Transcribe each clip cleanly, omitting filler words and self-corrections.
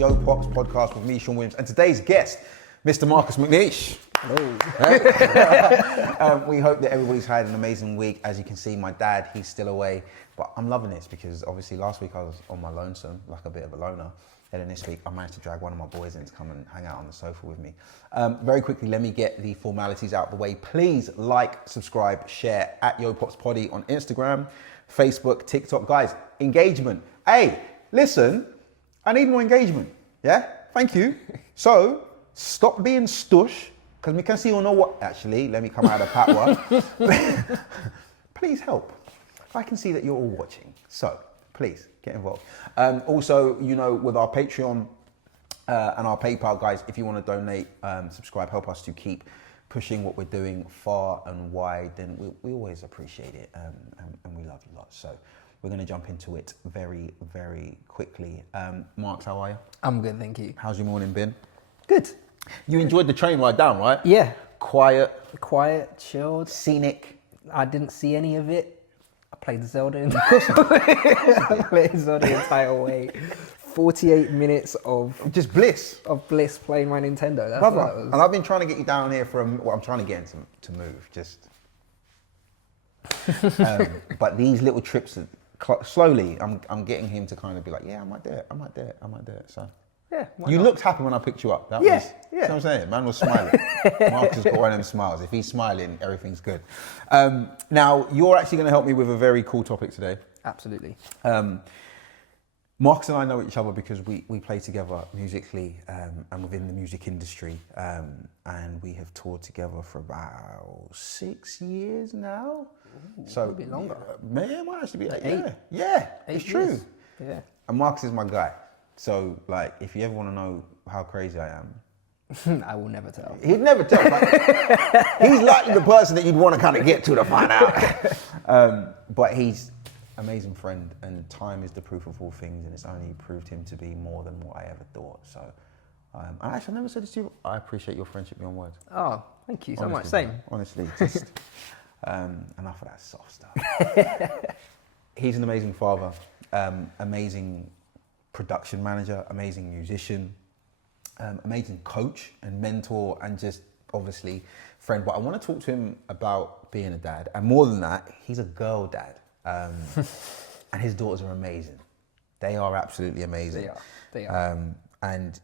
Yo Pops podcast with me, Sean Williams, and today's guest, Mr. Marcus Mcneish. Hello. We hope that everybody's had an amazing week. As you can see, my dad, he's still away, but I'm loving this because obviously last week I was on my lonesome, like a bit of a loner. And then this week I managed to drag one of my boys in to come and hang out on the sofa with me. Very quickly, let me get the formalities out of the way. Please like, subscribe, share at Yo Pops Poddy on Instagram, Facebook, TikTok. Guys, engagement. Hey, listen, I need more engagement. Yeah, thank you. So stop being stush, because we can see you know what. Actually, let me come out of patwa. Please help. I can see that you're all watching. So please get involved. Also, you know, with our Patreon and our PayPal, guys, if you want to donate, subscribe, help us to keep pushing what we're doing far and wide, then we always appreciate it, and we love you lots. So we're going to jump into it very, very quickly. Marks, how are you? I'm good, thank you. How's your morning been? Good. You enjoyed the train ride down, right? Yeah. Quiet, Chilled. scenic. I didn't see any of it. I played Zelda I played Zelda the entire way. 48 minutes of Just bliss. bliss playing my Nintendo. That's Brother, what it was. and I've been trying to get you down here well, I'm trying to get him to move, just. But these little trips, slowly, I'm getting him to kind of be like, yeah, I might do it. So. Yeah. You looked happy when I picked you up. Yeah. See what I'm saying? Man was smiling. Marcus has got one of them smiles. If he's smiling, everything's good. Now, you're actually going to help me with a very cool topic today. Absolutely. Marcus and I know each other because we play together musically and within the music industry. And we have toured together for about 6 years now. Ooh, so a bit longer. Man, it might actually be like 8. Yeah, 8 it's true. years. Yeah. And Marcus is my guy. So, like, if you ever want to know how crazy I am, I will never tell. he'd never tell. He's likely the person that you'd want to kind of get to find out. But he's an amazing friend, and time is the proof of all things, and it's only proved him to be more than what I ever thought. So, and actually, I never said this to you. I appreciate your friendship beyond words. Oh, thank you so much. Honestly, Same. Honestly, just enough of that soft stuff. He's an amazing father, amazing production manager, amazing musician, amazing coach and mentor, and just obviously friend. But I want to talk to him about being a dad, and more than that, he's a girl dad, and his daughters are amazing. They are absolutely amazing. They are. And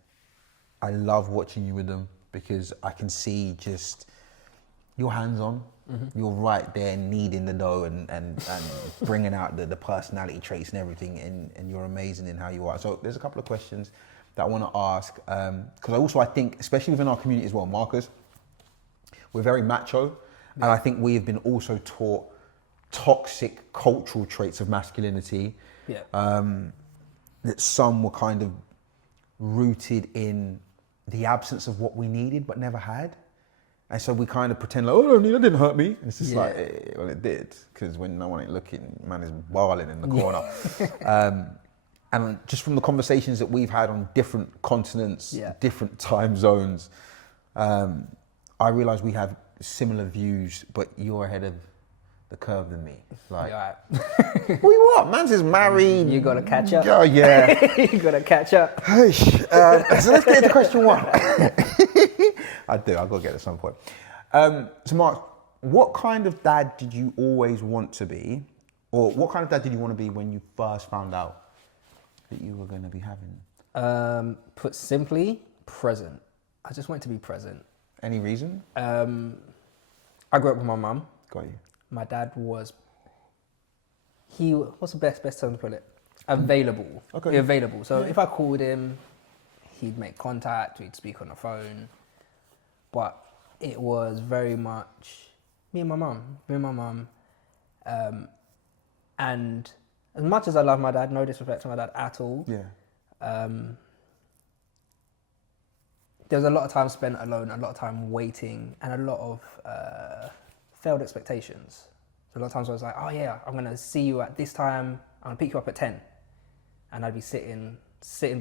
I love watching you with them because I can see just you're hands-on. Mm-hmm. You're right there kneading the dough and bringing out the personality traits and everything, and you're amazing in how you are. So there's a couple of questions that I want to ask, because I think, especially within our community as well, Marcus, we're very macho, and I think we have been also taught toxic cultural traits of masculinity, that some were kind of rooted in the absence of what we needed but never had. And so we kind of pretend like, oh, that didn't hurt me. And it's just like, well, it did, because when no one ain't looking, man is barling in the corner. And just from the conversations that we've had on different continents, different time zones, I realise we have similar views, but you're ahead of the curve than me. Like, what you want? Man's is married. You gotta catch up. Oh, yeah. You gotta catch up. So let's get into question one. I've got to get it at some point. So Mark, what kind of dad did you always want to be? Or what kind of dad did you want to be when you first found out that you were going to be having? Put simply, present. I just wanted to be present. Any reason? I grew up with my mum. Got you. My dad what's the best term to put it? Available. Okay. Available. So if I called him, he'd make contact, we'd speak on the phone. But it was very much me and my mum. And as much as I love my dad, no disrespect to my dad at all. Yeah. There was a lot of time spent alone, a lot of time waiting, and a lot of failed expectations. So a lot of times I was like, oh yeah, I'm gonna see you at this time, I'm gonna pick you up at 10. And I'd be sitting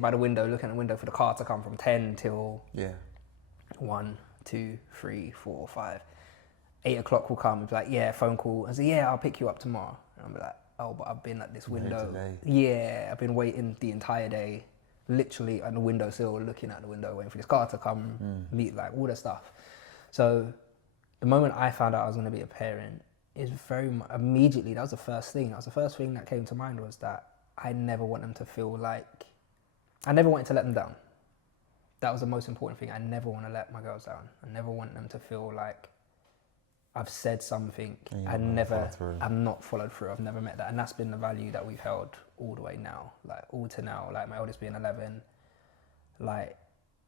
by the window, looking at the window for the car to come from 10 till 1, 2, 3, 4, 5. 8 o'clock will come and be like, yeah, phone call. I say, yeah, I'll pick you up tomorrow. And I'll be like, oh, but I've been at this window. Yeah, I've been waiting the entire day. literally on the windowsill, looking at the window, waiting for this car to come, meet, like all the stuff. So the moment I found out I was going to be a parent is very much, immediately, that was the first thing. That was the first thing that came to mind, was that I never want them to feel like, I never wanted to let them down. That was the most important thing. I never want to let my girls down. I never want them to feel like I've said something and I've not followed through. I've never met that. And that's been the value that we've held all the way now, like all to now, like my oldest being 11. Like,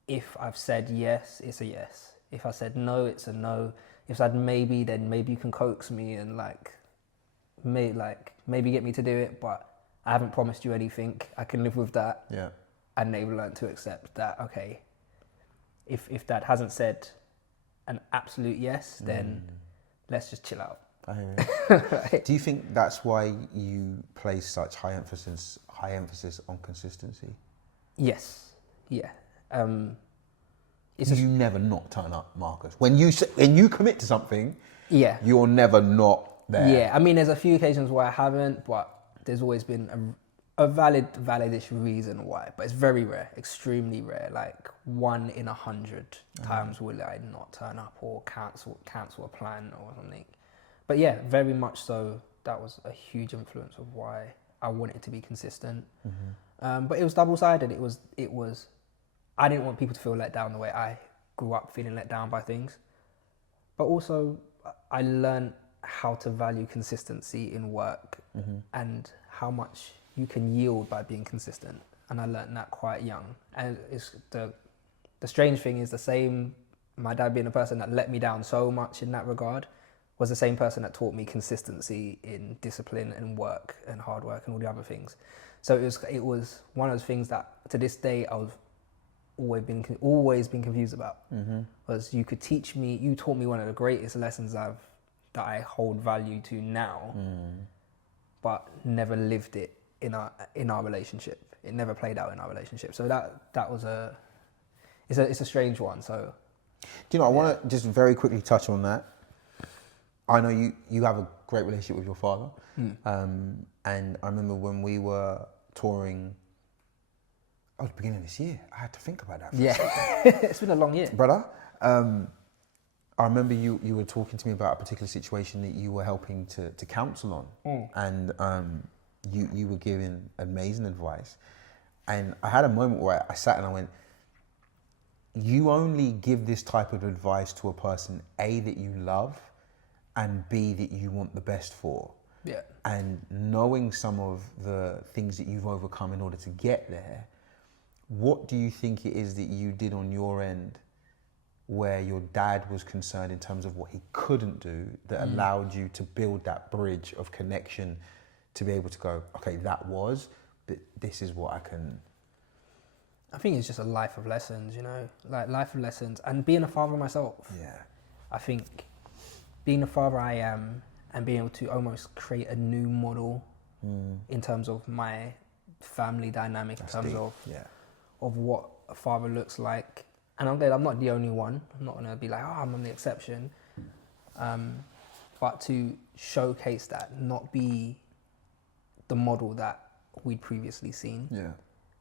if I've said yes, it's a yes. If I said no, it's a no. If I said maybe, then maybe you can coax me and maybe get me to do it, but I haven't promised you anything. I can live with that. Yeah. And they've learned to accept that, okay, if Dad hasn't said an absolute yes, then let's just chill out. I hear it. Right. Do you think that's why you place such high emphasis on consistency? Yes. Yeah. You never not turn up, Marcus. When you commit to something, yeah, you're never not there. Yeah. I mean, there's a few occasions where I haven't, but there's always been a valid-ish reason why. But it's very rare, extremely rare. Like 1 in 100 times will I not turn up or cancel a plan or something. But yeah, very much so. That was a huge influence of why I wanted to be consistent. But it was double-sided. It was. I didn't want people to feel let down the way I grew up feeling let down by things. But also, I learned how to value consistency in work and how much you can yield by being consistent. And I learned that quite young. And it's the strange thing is the same, my dad being a person that let me down so much in that regard, was the same person that taught me consistency in discipline and work and hard work and all the other things. So it was one of those things that to this day I've always been confused about. Was you taught me one of the greatest lessons that I hold value to now, but never lived it in our relationship. It never played out in our relationship. So that was it's a strange one. So, do you know, I want to just very quickly touch on that. I know you have a great relationship with your father, and I remember when we were touring. Oh, the beginning of this year. I had to think about that. It's been a long year, brother. I remember you were talking to me about a particular situation that you were helping to counsel on, and you were giving amazing advice. And I had a moment where I sat and I went, you only give this type of advice to a person, A, that you love, and B, that you want the best for. Yeah. And knowing some of the things that you've overcome in order to get there, what do you think it is that you did on your end where your dad was concerned in terms of what he couldn't do that allowed you to build that bridge of connection to be able to go, okay, but this is what I can... I think it's just a life of lessons, like life of lessons, and being a father myself. Yeah. I think being the father I am and being able to almost create a new model in terms of my family dynamic, That's in terms deep. of what a father looks like. And I'm not the only one. I'm not going to be like, I'm the exception. But to showcase that, not be the model that we'd previously seen. Yeah.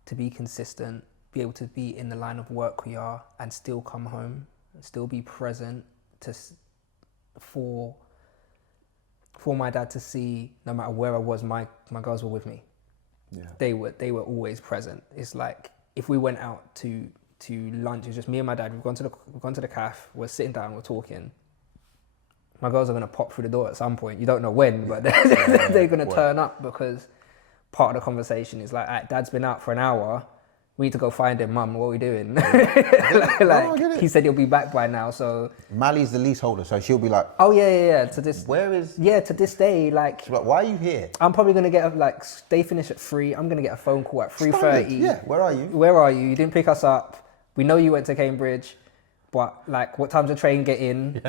To be consistent, be able to be in the line of work we are and still come home, and still be present for my dad to see, no matter where I was, my girls were with me. Yeah. They were always present. It's like if we went out to lunch, it's just me and my dad. We've gone to the cafe. We're sitting down. We're talking. My girls are gonna pop through the door at some point. You don't know when, but they're gonna turn up because part of the conversation is like, Dad's been out for an hour. We need to go find him, Mum. What are we doing? He said he'll be back by now. So Mally's the leaseholder, so she'll be like, oh yeah. To this day, like, she's like, why are you here? I'm probably gonna get they finish at 3. I'm gonna get a phone call at 3:30. Yeah, where are you? Where are you? You didn't pick us up. We know you went to Cambridge, but like, what time's the train get in?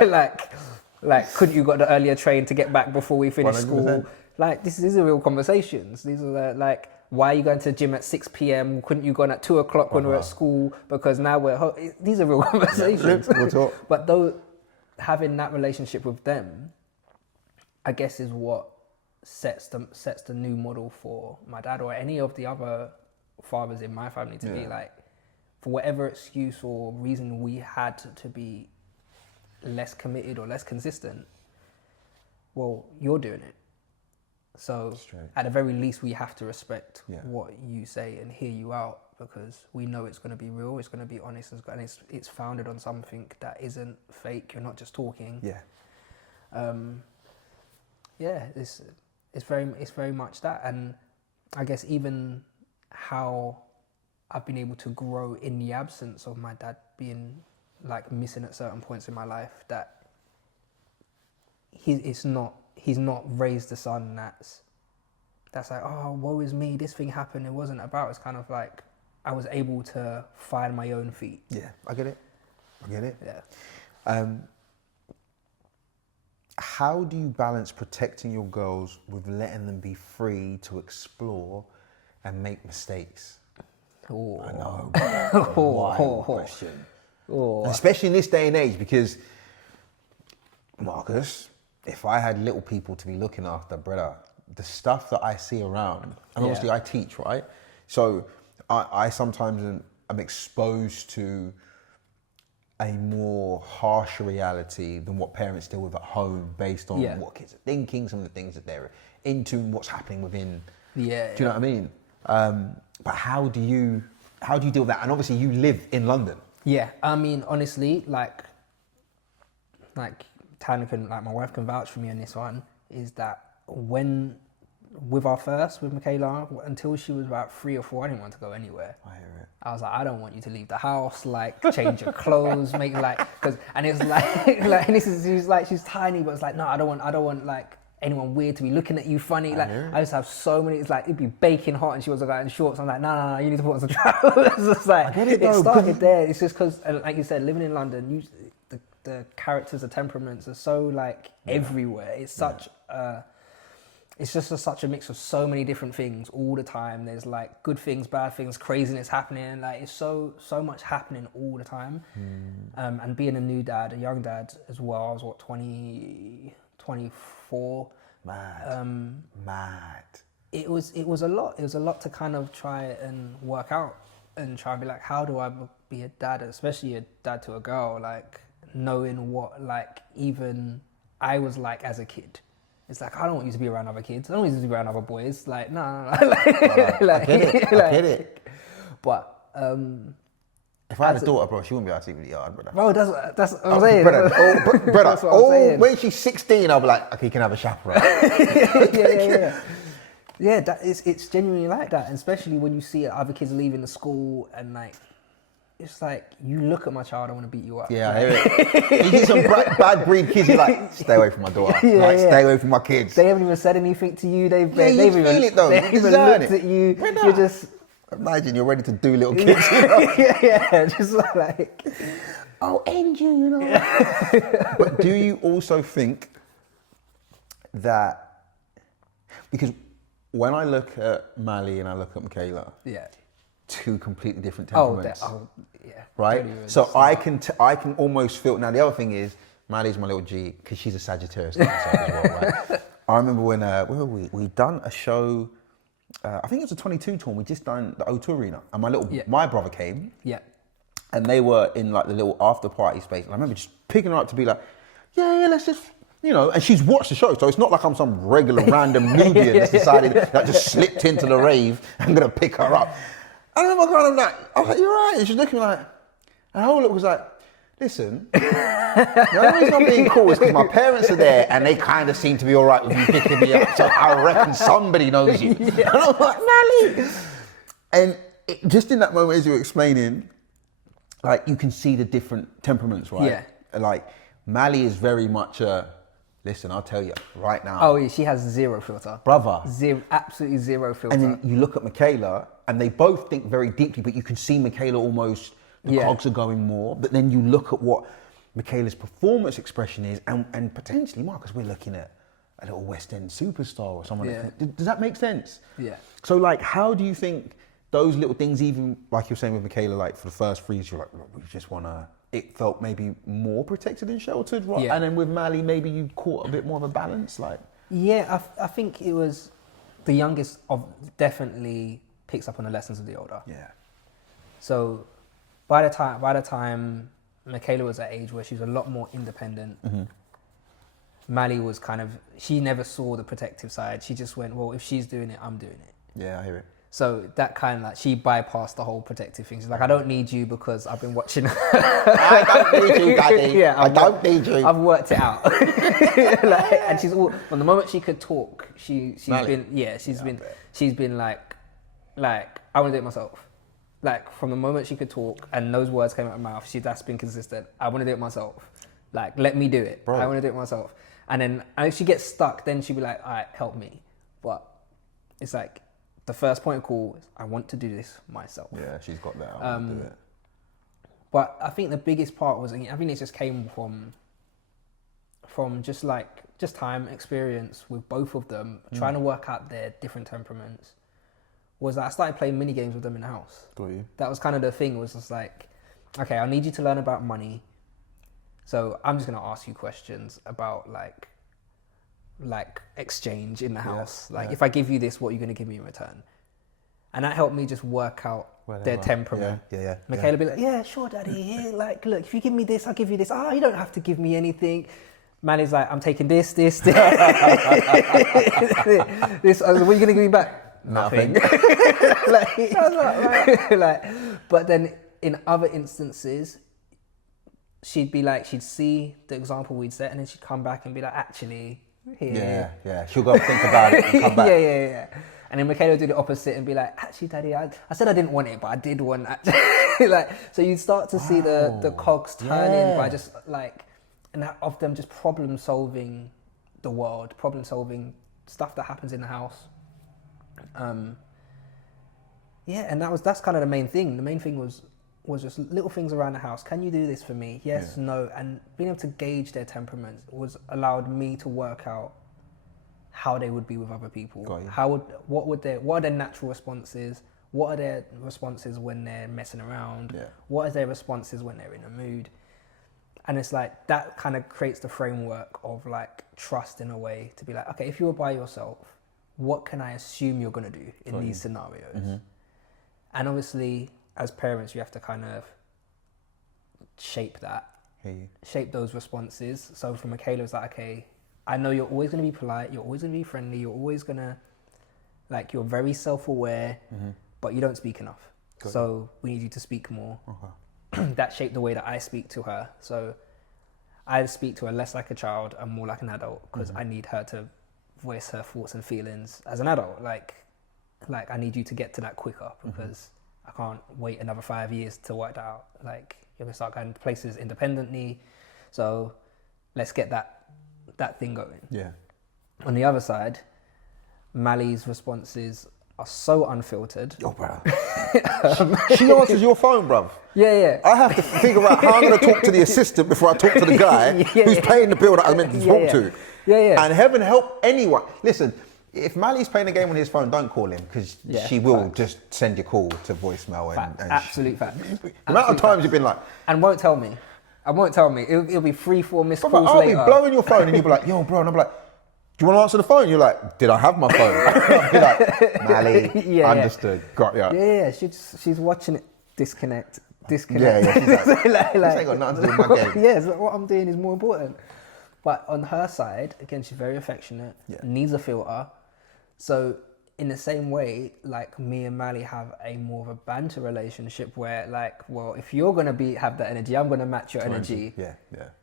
like, couldn't you got the earlier train to get back before we finish 100%. School? Like, these are real conversations. These are like, why are you going to the gym at 6 p.m? Couldn't you go at 2 o'clock when we're at school? Because now we're home. These are real conversations. We'll talk. But having that relationship with them, I guess, is what sets the new model for my dad or any of the other fathers in my family to be like, for whatever excuse or reason we had to be less committed or less consistent, well, you're doing it. So at the very least, we have to respect what you say and hear you out, because we know it's going to be real, it's going to be honest, and it's founded on something that isn't fake. You're not just talking. It's very much that. And I guess even how I've been able to grow in the absence of my dad being like missing at certain points in my life, that he's not raised a son that's like, oh, woe is me, this thing happened. It wasn't about, it's kind of like I was able to find my own feet. Yeah, I get it. Yeah. How do you balance protecting your girls with letting them be free to explore and make mistakes? Oh. I know. Wild question. Oh. Especially in this day and age, because, Marcus, if I had little people to be looking after, brother, the stuff that I see around, and obviously I teach, right? So I sometimes am exposed to a more harsher reality than what parents deal with at home, based on what kids are thinking, some of the things that they're into, and what's happening within. Do you know what I mean? But how do you deal with that? And obviously you live in London. Yeah, I mean, honestly, like Tanya can, like my wife can vouch for me on this one, is that with Michaela, until she was about 3 or 4, I didn't want to go anywhere. I hear it. I was like, I don't want you to leave the house, like change your clothes, make and it's like this is, she's tiny, but it's like, no, I don't want like anyone weird to be looking at you funny. Like I used to have so many, it's like it'd be baking hot and she was like in shorts. I'm like, no, you need to put on some trousers. It's like it started there. It's just because, like you said, living in London, the characters, the temperaments are so like everywhere. It's such it's just such a mix of so many different things all the time. There's like good things, bad things, craziness happening. Like it's so much happening all the time. And being a new dad, a young dad as well. I was 24. Mad. It was a lot. It was a lot to kind of try and work out and try and be like, how do I be a dad, especially a dad to a girl, like knowing what like even I was like as a kid. It's like, I don't want you to be around other kids. I don't want you to be around other boys. Like, no. I get it. But if I had a daughter, bro, she wouldn't be able to see the yard, brother. Bro, that's what I'm saying. Brother, that's what I'm saying. When she's 16, I'll be like, okay, you can have a chaperone. Yeah, it's genuinely like that, and especially when you see other kids leaving the school and like, it's like, you look at my child, I want to beat you up. Yeah, I hear it. You see some bad breed kids, you're like, stay away from my daughter. Stay away from my kids. They haven't even said anything to you. They've even looked at you. You're just... Imagine you're ready to do little kids, you know? Just like... I'll end you, you know? But do you also think that... Because when I look at Mally and I look at Michaela... two completely different temperaments. Right? Totally, so I can almost feel. Now the other thing is, Mally's my little G, because she's a Sagittarius as well, right? I remember when where were we done a show. I think it was a 22 tour. And we just done the O2 Arena, and my brother came. Yeah. And they were in like the little after party space, and I remember just picking her up to be like, yeah, let's just. You know, and she's watched the show, so it's not like I'm some regular random Nubian that's decided that just slipped into the rave. I'm gonna pick her up. I remember kind of like, I was like, you're right. And she's looking like, and her whole look was like, listen, the only reason I'm being cool is because my parents are there and they kind of seem to be all right with you picking me up. So I reckon somebody knows you. And I'm like, Mally. And just in that moment, as you were explaining, like you can see the different temperaments, right? Yeah. Like Mally is very much listen, I'll tell you right now. Oh, yeah, she has zero filter. Brother. Absolutely zero filter. And then you look at Michaela, and they both think very deeply, but you can see Michaela almost, the cogs are going more. But then you look at what Michaela's performance expression is, and potentially, Marcus, we're looking at a little West End superstar or someone. Does that make sense? Yeah. So, like, how do you think those little things, even like you're saying with Michaela, like for the first freeze, you're like, look, we just want to... It felt maybe more protected and sheltered, right? Yeah. And then with Mally, maybe you caught a bit more of a balance, like. Yeah, I think it was the youngest of definitely picks up on the lessons of the older. Yeah. So by the time Michaela was at age where she was a lot more independent, Mally was kind of, she never saw the protective side. She just went, well, if she's doing it, I'm doing it. Yeah, I hear it. So that kind of like, she bypassed the whole protective thing. She's like, I don't need you because I've been watching. I don't need you, Daddy. Yeah, I don't need you. I've worked it out. And she's all, from the moment she could talk, she's been like, I want to do it myself. Like from the moment she could talk and those words came out of her mouth, that's been consistent. I want to do it myself. Like, let me do it. Bro. I want to do it myself. And then if she gets stuck, then she'll be like, all right, help me. But it's like, the first point of call is, I want to do this myself. Yeah, she's got that. I want to do it. But I think the biggest part was, I think it just came from just time, experience with both of them, trying to work out their different temperaments, was that I started playing mini games with them in the house. Got you. That was kind of the thing, was just like, okay, I need you to learn about money. So I'm just going to ask you questions about like exchange in the house. If I give you this, what are you going to give me in return? And that helped me just work out their temperament. Yeah. Michaela be like, yeah, sure, Daddy. Yeah, like, look, if you give me this, I'll give you this. Oh, you don't have to give me anything. Manny's like, I'm taking this. This. What are you going to give me back? Nothing. But then in other instances, she'd be like, she'd see the example we'd set, and then she'd come back and be like, actually, here. Yeah. She'll go think about it and come back. Yeah. And then Michaela would do the opposite and be like, actually, Daddy, I said I didn't want it, but I did want it. So you'd start to see the cogs turning by just and of them just problem solving the world, problem solving stuff that happens in the house. And that's kind of the main thing. The main thing was just little things around the house. Can you do this for me? Yes, no. And being able to gauge their temperaments allowed me to work out how they would be with other people. What are their natural responses? What are their responses when they're messing around? Yeah. What are their responses when they're in a mood? And it's like, that kind of creates the framework of like trust in a way, to be like, okay, if you were by yourself, what can I assume you're going to do in these scenarios? Mm-hmm. And obviously, as parents, you have to kind of shape those responses. So for Michaela, it's like, okay, I know you're always going to be polite, you're always going to be friendly, you're always going to, you're very self-aware, but you don't speak enough. So we need you to speak more. Okay. That shaped the way that I speak to her. So I speak to her less like a child and more like an adult, because I need her to voice her thoughts and feelings as an adult. Like I need you to get to that quicker, because I can't wait another 5 years to work that out. Like, you're gonna start going to places independently. So let's get that thing going. Yeah. On the other side, Mally's responses are so unfiltered. Oh, bro. She answers your phone, bruv. Yeah. I have to figure out how I'm going to talk to the assistant before I talk to the guy who's paying the bill that I meant to talk to. Yeah. And heaven help anyone. Listen, if Mally's playing a game on his phone, don't call him, because she will just send your call to voicemail. And absolute fact. The amount of times you've been like... And won't tell me. It'll be 3-4 missed calls I'll later. be blowing your phone and you'll be like, yo, bro. And I'm like, do you want to answer the phone? You're like, did I have my phone? I'll be like, Mally, understood. Got ya. Yeah. She's watching it disconnect. Yeah. She's like, this ain't got nothing to do with my game. Yeah, so what I'm doing is more important. But on her side, again, she's very affectionate, needs a filter. So in the same way, like, me and Mally have a more of a banter relationship where, like, well, if you're going to have that energy, I'm going to match your energy. Yeah.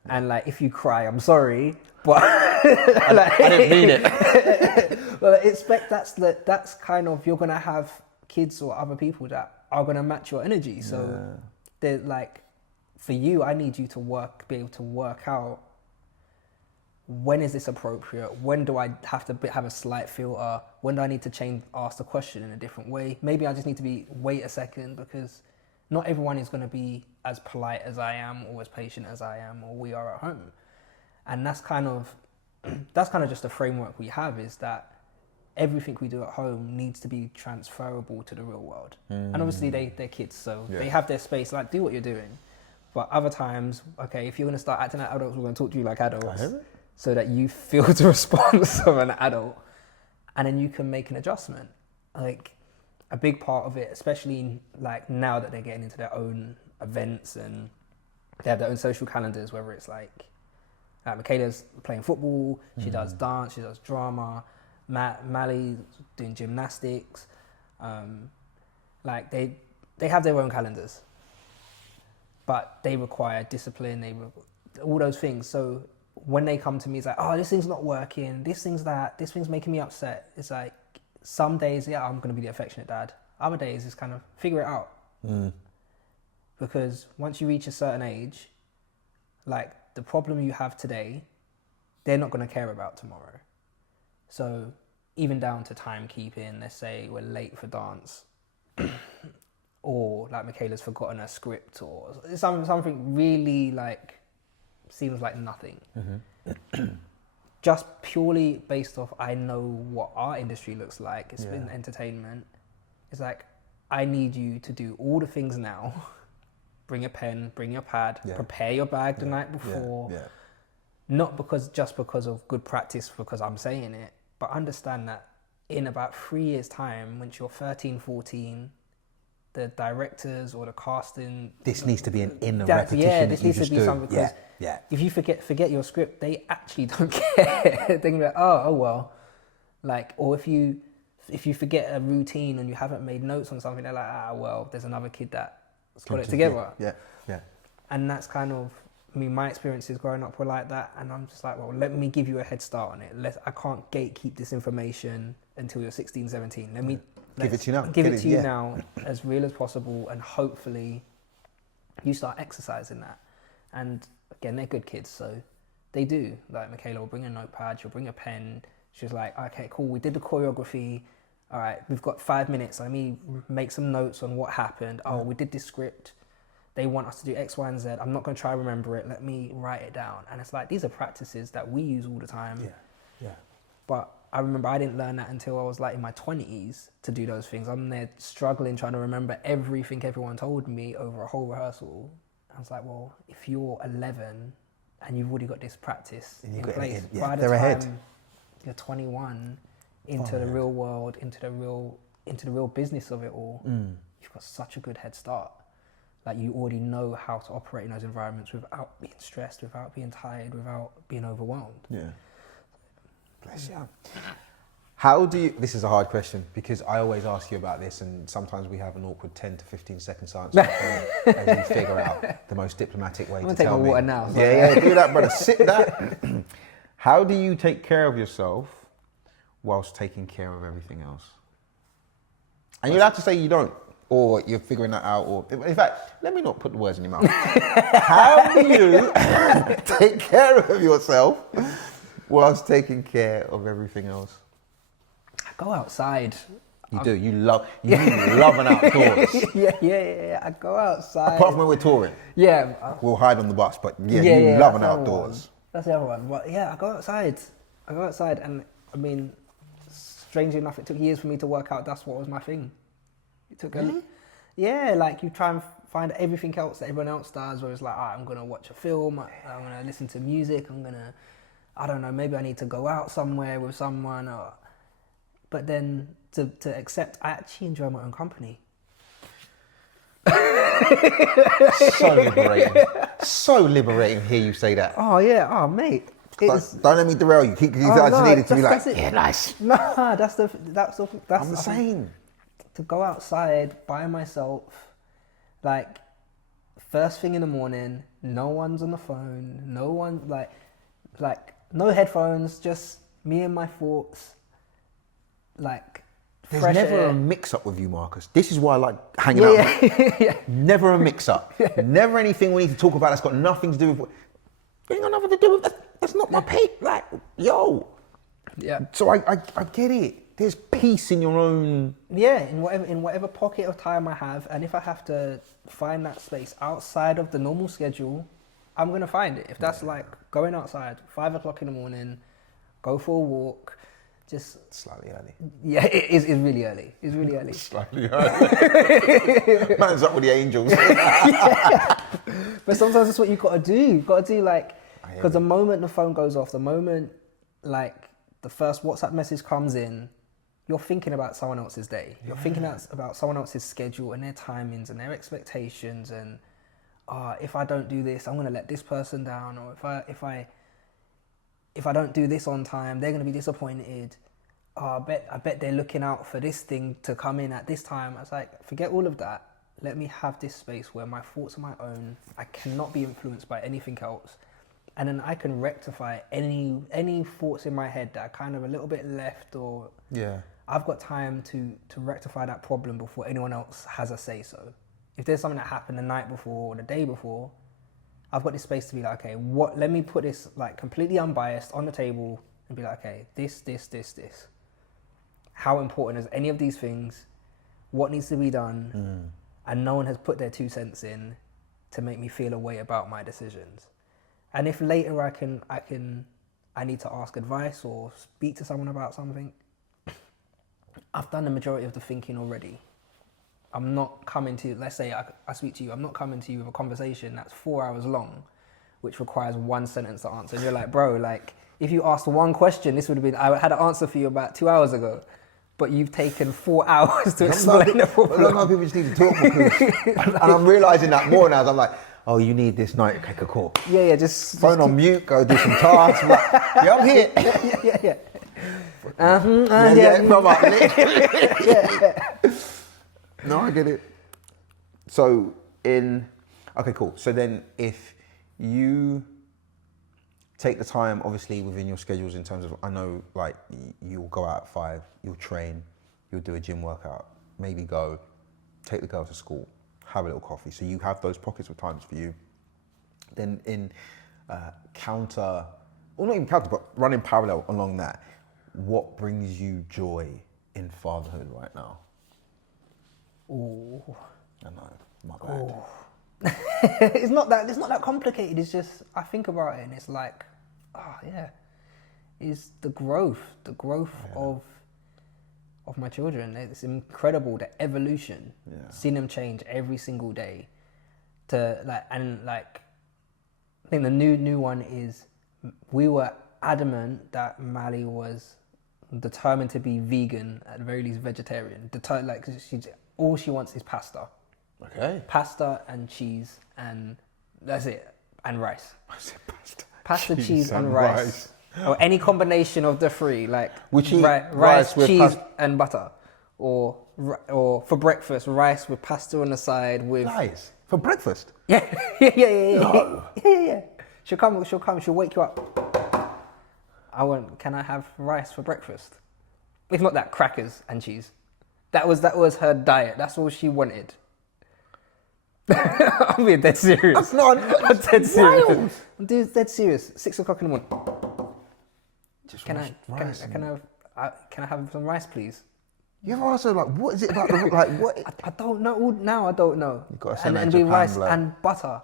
And, like, if you cry, I'm sorry, but... I didn't mean it. Well, expect that's kind of, you're going to have kids or other people that are going to match your energy. So they're like, for you, I need you to be able to work out, when is this appropriate? When do I have to have a slight filter? When do I need to ask the question in a different way? Maybe I just need to wait a second, because not everyone is going to be as polite as I am, or as patient as I am, or we are at home. And that's kind of just the framework we have, is that everything we do at home needs to be transferable to the real world. And obviously they're kids, so they have their space, like, do what you're doing. But other times, okay, if you're going to start acting like adults, we're going to talk to you like adults, so that you feel the response of an adult, and then you can make an adjustment. Like, a big part of it, especially like now that they're getting into their own events and they have their own social calendars, whether it's like Michaela's playing football, she does dance, she does drama, Mali's doing gymnastics, like they have their own calendars, but they require discipline, all those things. So when they come to me, it's like, oh, this thing's not working, this thing's making me upset. It's like, some days, yeah, I'm going to be the affectionate dad. Other days, it's kind of figure it out. Because once you reach a certain age, like the problem you have today, they're not going to care about tomorrow. So even down to timekeeping, let's say we're late for dance, or like Michaela's forgotten her script, or something really like seems like nothing. Just purely based off, I know what our industry looks like. It's been entertainment. It's like, I need you to do all the things now. Bring a pen, bring your pad, prepare your bag the night before. Not just because of good practice, because I'm saying it, but understand that in about 3 years' time, once you're 13, 14, the directors or the casting... This needs to be an inner repetition. Yeah, this needs to be something, because if you forget your script, they actually don't care. They're gonna be like, oh well. Like, or if you forget a routine and you haven't made notes on something, they're like, well, there's another kid that's got it together. Yeah. And that's kind of, I mean, my experiences growing up were like that, and I'm just like, well, let me give you a head start on it. I can't gatekeep this information until you're 16, 17. Let me give it to you now. Give it to you now, as real as possible, and hopefully you start exercising that. And again, they're good kids, so they do. Like Michaela will bring a notepad, she'll bring a pen. She's like, okay, cool, we did the choreography. All right, we've got 5 minutes. Let me make some notes on what happened. Oh, we did this script. They want us to do X, Y, and Z. I'm not going to try to remember it. Let me write it down. And it's like, these are practices that we use all the time. Yeah. But I remember I didn't learn that until I was like in my 20s to do those things. I'm there struggling, trying to remember everything everyone told me over a whole rehearsal. I was like, well, if you're 11 and you've already got this practice in place, by the time you're 21, into the real world, into the real business of it all, you've got such a good head start. Like, you already know how to operate in those environments without being stressed, without being tired, without being overwhelmed. Yeah. Bless you. How do you, this is a hard question because I always ask you about this, and sometimes we have an awkward 10 to 15 second silence as you figure out the most diplomatic way to tell me. I'm going to take my water now. So. Yeah, do that, brother. Sip that. How do you take care of yourself whilst taking care of everything else? And you'll have to say you don't, or you're figuring that out, or in fact, let me not put the words in your mouth. How do you take care of yourself whilst taking care of everything else? I go outside. You do. You love an outdoors. Yeah. I go outside. Apart from when we're touring. Yeah. We'll hide on the bus, but you love an outdoors. That's the other one. But yeah, I go outside, and I mean, strangely enough, it took years for me to work out that's what was my thing. It took like you try and find everything else that everyone else does, where it's like, I'm gonna watch a film, I'm gonna listen to music, I don't know, maybe I need to go out somewhere with someone, but then to accept, I actually enjoy my own company. So liberating to hear you say that. Oh yeah, mate. Don't let me derail you. I just needed to be like, yeah, nice. Nah, that's I'm saying. To go outside by myself, like first thing in the morning, no one's on the phone, no one like no headphones, just me and my thoughts. Like, there's never a mix-up with you, Marcus. This is why I like hanging out. Yeah. Never a mix-up. Never anything we need to talk about that's got nothing to do with. It ain't got nothing to do with that. That's not my pay. Like, yo. Yeah. So I get it. There's peace in your own. Yeah, in whatever pocket of time I have, and if I have to find that space outside of the normal schedule, I'm gonna find it. If that's like going outside 5 o'clock in the morning, go for a walk. Just slightly early. Yeah, it's really early. It's really early. Slightly early. Man's up with the angels. But sometimes that's what you've got to do. You've got to do like, because the moment the phone goes off, the moment like the first WhatsApp message comes in, you're thinking about someone else's day. You're thinking about someone else's schedule and their timings and their expectations. And if I don't do this, I'm going to let this person down. Or if I don't do this on time, they're going to be disappointed. I bet they're looking out for this thing to come in at this time. I was like, forget all of that. Let me have this space where my thoughts are my own. I cannot be influenced by anything else. And then I can rectify any thoughts in my head that are kind of a little bit left, or I've got time to rectify that problem before anyone else has a say so. If there's something that happened the night before or the day before, I've got this space to be like, okay, let me put this like completely unbiased on the table and be like, okay, this. How important is any of these things? What needs to be done? And no one has put their 2 cents in to make me feel a way about my decisions. And if later I need to ask advice or speak to someone about something, I've done the majority of the thinking already. I'm not coming to, let's say I speak to you, I'm not coming to you with a conversation that's 4 hours long, which requires 1 sentence to answer. And you're like, bro, like, if you asked one question, this would have been, I had an answer for you about 2 hours ago. But you've taken 4 hours to explain the problem. Sometimes people just need to talk more. And I'm realising that more now. I'm like, oh, you need this night, okay, cool. Yeah, just... Phone on mute, go do some tasks. Like, I'm here. Yeah. No, I get it. So okay, cool. So then if you take the time, obviously, within your schedules in terms of, I know, like, you'll go out at 5, you'll train, you'll do a gym workout, maybe go, take the girls to school, have a little coffee. So you have those pockets of times for you. Then in not even counter, but running parallel along that, what brings you joy in fatherhood right now? Oh. I know, my bad. It's not that complicated. It's just, I think about it and it's like, is the growth of my children. It's incredible, the evolution. Seeing them change every single day. I think the new one is, we were adamant that Mally was determined to be vegan, at the very least vegetarian. All she wants is pasta. Okay. Pasta and cheese, and that's it, and rice. I said pasta. Pasta, cheese and rice. Or any combination of the three, like rice with cheese and butter. Or for breakfast, rice with pasta on the side with... Nice. For breakfast? Yeah. No. Yeah. She'll come, she'll wake you up. Can I have rice for breakfast? If not that, crackers and cheese. That was her diet. That's all she wanted. I'm being dead serious. That's not. I'm dead serious. I'm dead serious. 6 o'clock in the morning. Can I have some rice, please? You ever ask her, like, what is it about the, like, what? I don't know. Now I don't know. You've got to send and that be Japan, rice bloke. and butter.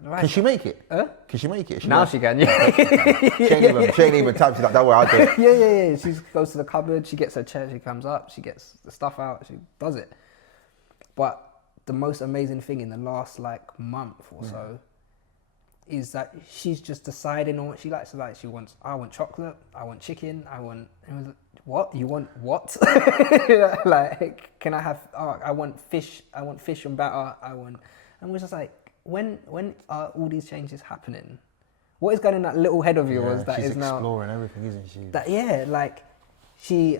Rice. Can she make it? Huh? Can she make it? Now she can. Yeah. She ain't even type. She's like, don't worry, I'll do it. Yeah. She goes to the cupboard. She gets her chair. She comes up. She gets the stuff out. She does it. But the most amazing thing in the last month or so is that she's just deciding on what she likes. She wants, I want chocolate, I want chicken, I want, what? You want what? Can I have, I want fish and batter, and we're just like, when are all these changes happening? What is going in that little head of yours that is now... She's exploring everything, isn't she? She,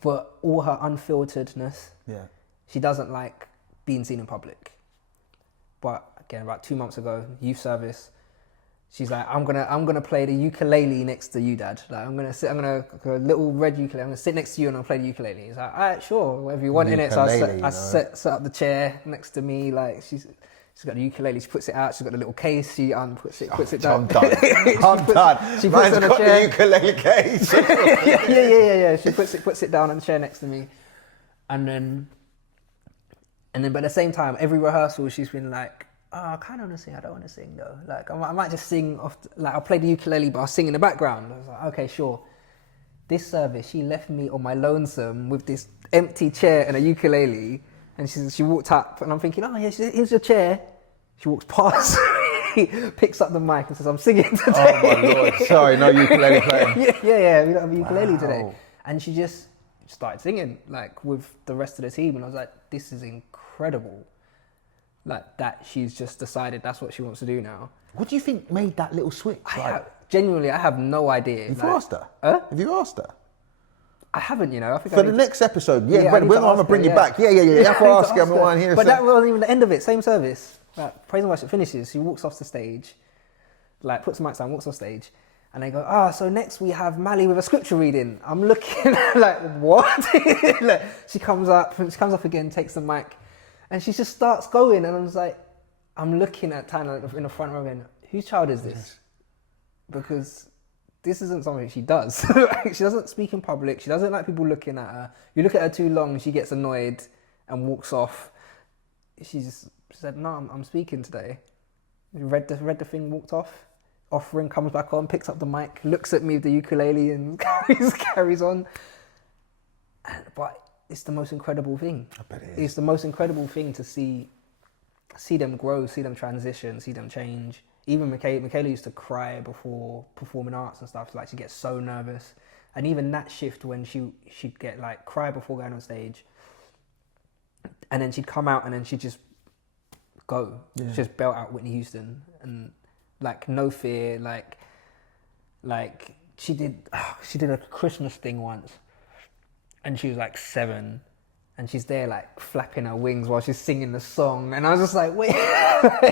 for all her unfilteredness, she doesn't like being seen in public. But again, about 2 months ago, youth service, she's like, I'm gonna play the ukulele next to you, Dad. Like, I'm gonna a little red ukulele. I'm gonna sit next to you and I'll play the ukulele. He's like, all right, sure, whatever you want in it. So I set up the chair next to me. Like she's got the ukulele. She puts it out. She's got the little case. She puts it down. I'm done. I'm done. She puts it on the chair. The ukulele case. Yeah. She puts it down on the chair next to me, and then, but at the same time, every rehearsal, she's been like, I kind of want to sing. I don't want to sing though. Like I might just sing off. I'll play the ukulele, but I'll sing in the background. I was like, okay, sure. This service, she left me on my lonesome with this empty chair and a ukulele, and she walked up, and I'm thinking, oh yeah, here's your chair. She walks past, picks up the mic and says, I'm singing today. Oh my Lord, sorry, no ukulele playing. Yeah, we don't have a ukulele today. And she just started singing like with the rest of the team, and I was like, this is incredible. Like that she's just decided that's what she wants to do now. What do you think made that little switch? Genuinely, I have no idea. You've asked her? Huh? Have you asked her? I haven't, I think for the next episode, we're going to bring you back. Yeah. You have to ask her. But that wasn't even the end of it. Same service. Like, praise and worship finishes. She walks off the stage, like puts the mic down, walks off stage, and they go, so next we have Mally with a scripture reading. I'm looking like, what? Like, she comes up again, takes the mic, and she just starts going, and I was like, I'm looking at Tana in the front row going, whose child is this? Because this isn't something she does. She doesn't speak in public. She doesn't like people looking at her. You look at her too long, she gets annoyed and walks off. She said, no, I'm speaking today. Read the thing, walked off. Offering comes back on, picks up the mic, looks at me with the ukulele and carries on. But it's the most incredible thing. I bet it is. It's the most incredible thing to see them grow, see them transition, see them change. Even Michaela used to cry before performing arts and stuff. Like, she gets so nervous. And even that shift when she'd get like cry before going on stage, and then she'd come out and then she'd just go. Yeah. She'd just belt out Whitney Houston and like no fear. Like she did a Christmas thing once, and she was like 7, and she's there like flapping her wings while she's singing the song, and I was just like, wait,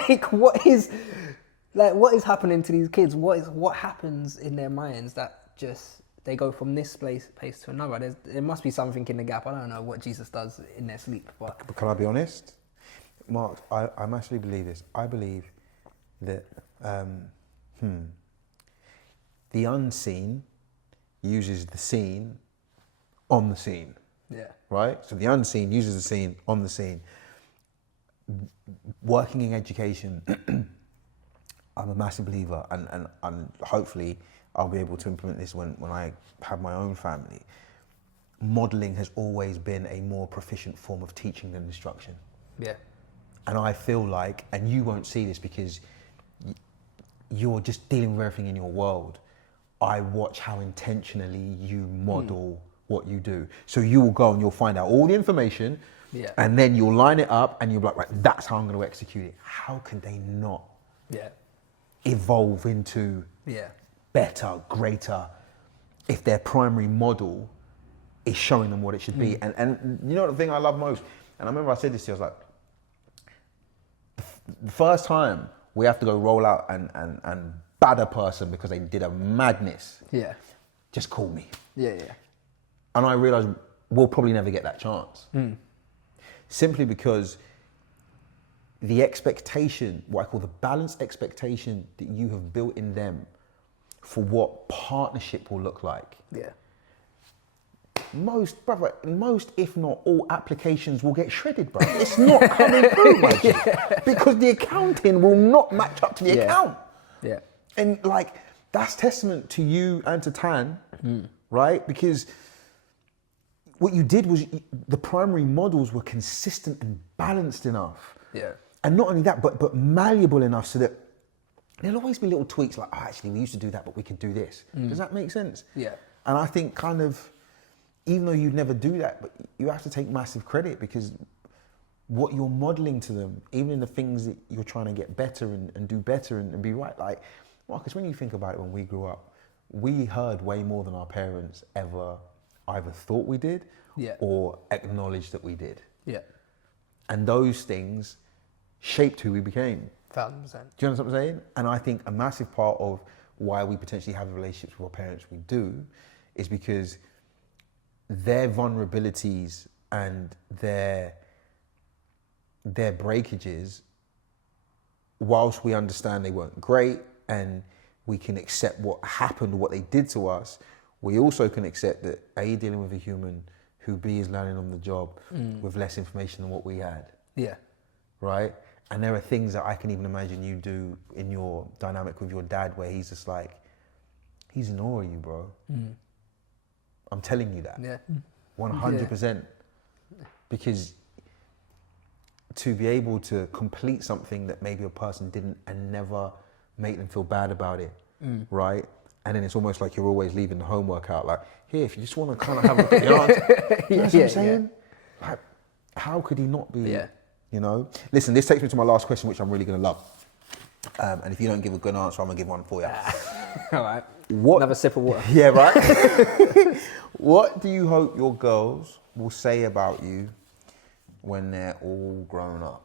like what is happening to these kids? What happens in their minds that just they go from this place to another? There must be something in the gap. I don't know what Jesus does in their sleep, but can I be honest, Mark? I massively believe this. I believe that the unseen uses the seen on the scene. Yeah. Right? So the unseen uses the seen on the scene. Working in education, I'm a massive believer, and hopefully I'll be able to implement this when I have my own family. Modelling has always been a more proficient form of teaching than instruction. Yeah. And I feel like, and you won't see this because you're just dealing with everything in your world, I watch how intentionally you model what you do. So you will go and you'll find out all the information, and then you'll line it up and you'll be like, right, that's how I'm going to execute it. How can they not evolve into better, greater, if their primary model is showing them what it should be? And you know the thing I love most, and I remember I said this to you, I was like, the first time we have to go roll out and bad a person because they did a madness, just call me. And I realised we'll probably never get that chance. Simply because the expectation, what I call the balanced expectation that you have built in them for what partnership will look like. Most, if not all, applications will get shredded, bro. It's not coming through, my G, because the accounting will not match up to the account. And like, that's testament to you and to Tan, right? Because what you did was the primary models were consistent and balanced enough. And not only that, but malleable enough so that there'll always be little tweaks like, oh, actually, we used to do that, but we could do this. Does that make sense? And I think kind of, even though you'd never do that, but you have to take massive credit because what you're modeling to them, even in the things that you're trying to get better and do better and be right. Like, Marcus, when you think about it, when we grew up, we heard way more than our parents ever either thought we did or acknowledged that we did. And those things shaped who we became. 1,000%. Do you understand what I'm saying? And I think a massive part of why we potentially have relationships with our parents we do is because their vulnerabilities and their breakages, whilst we understand they weren't great and we can accept what happened, what they did to us, we also can accept that A, you're dealing with a human, who B, is learning on the job with less information than what we had. Right? And there are things that I can even imagine you do in your dynamic with your dad where he's just like, he's in awe of you, bro. I'm telling you that. 100%. Because to be able to complete something that maybe a person didn't and never make them feel bad about it, right? and then it's almost like you're always leaving the homework out. Like, here, if you just want to kind of have a look at the answer. You know what I'm saying? Like, how could he not be, you know? Listen, this takes me to my last question, which I'm really going to love. And if you don't give a good answer, I'm going to give one for you. All right. What, another sip of water. Yeah, right? What do you hope your girls will say about you when they're all grown up?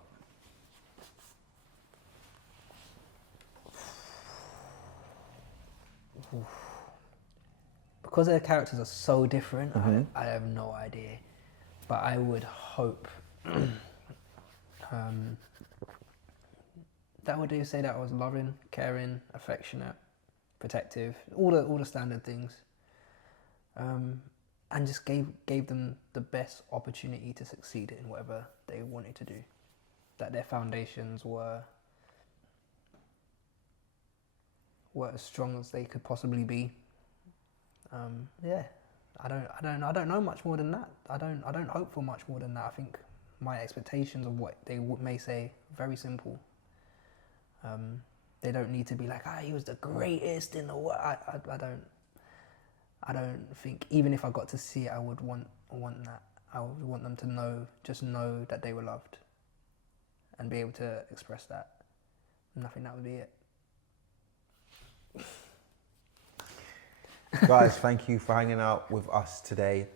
Because their characters are so different, I have no idea. But I would hope that would say that I was loving, caring, affectionate, protective, all the standard things, and just gave them the best opportunity to succeed in whatever they wanted to do. That their foundations were as strong as they could possibly be. I don't know much more than that. I don't hope for much more than that. I think my expectations of what they may say very simple. They don't need to be like, he was the greatest in the world. I don't think, even if I got to see it, I would want that. I would want them to know that they were loved, and be able to express that. And I think that would be it. Guys, thank you for hanging out with us today.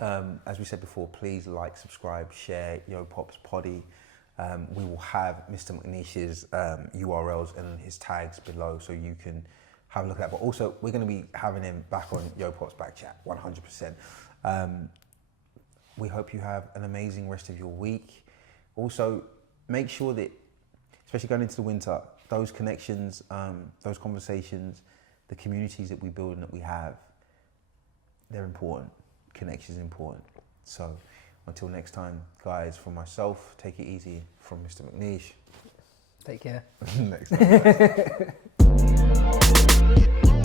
As we said before, please like, subscribe, share Yo Pop's Poddy. We will have Mr. Mcneish's URLs and his tags below, so you can have a look at that. But also, we're going to be having him back on Yo Pop's Back Chat, 100%. We hope you have an amazing rest of your week. Also, make sure that, especially going into the winter, those connections, those conversations, the communities that we build and that we have, they're important. Connection is important. So until next time, guys, from myself, take it easy. From Mr. Mcneish. Take care. Next time.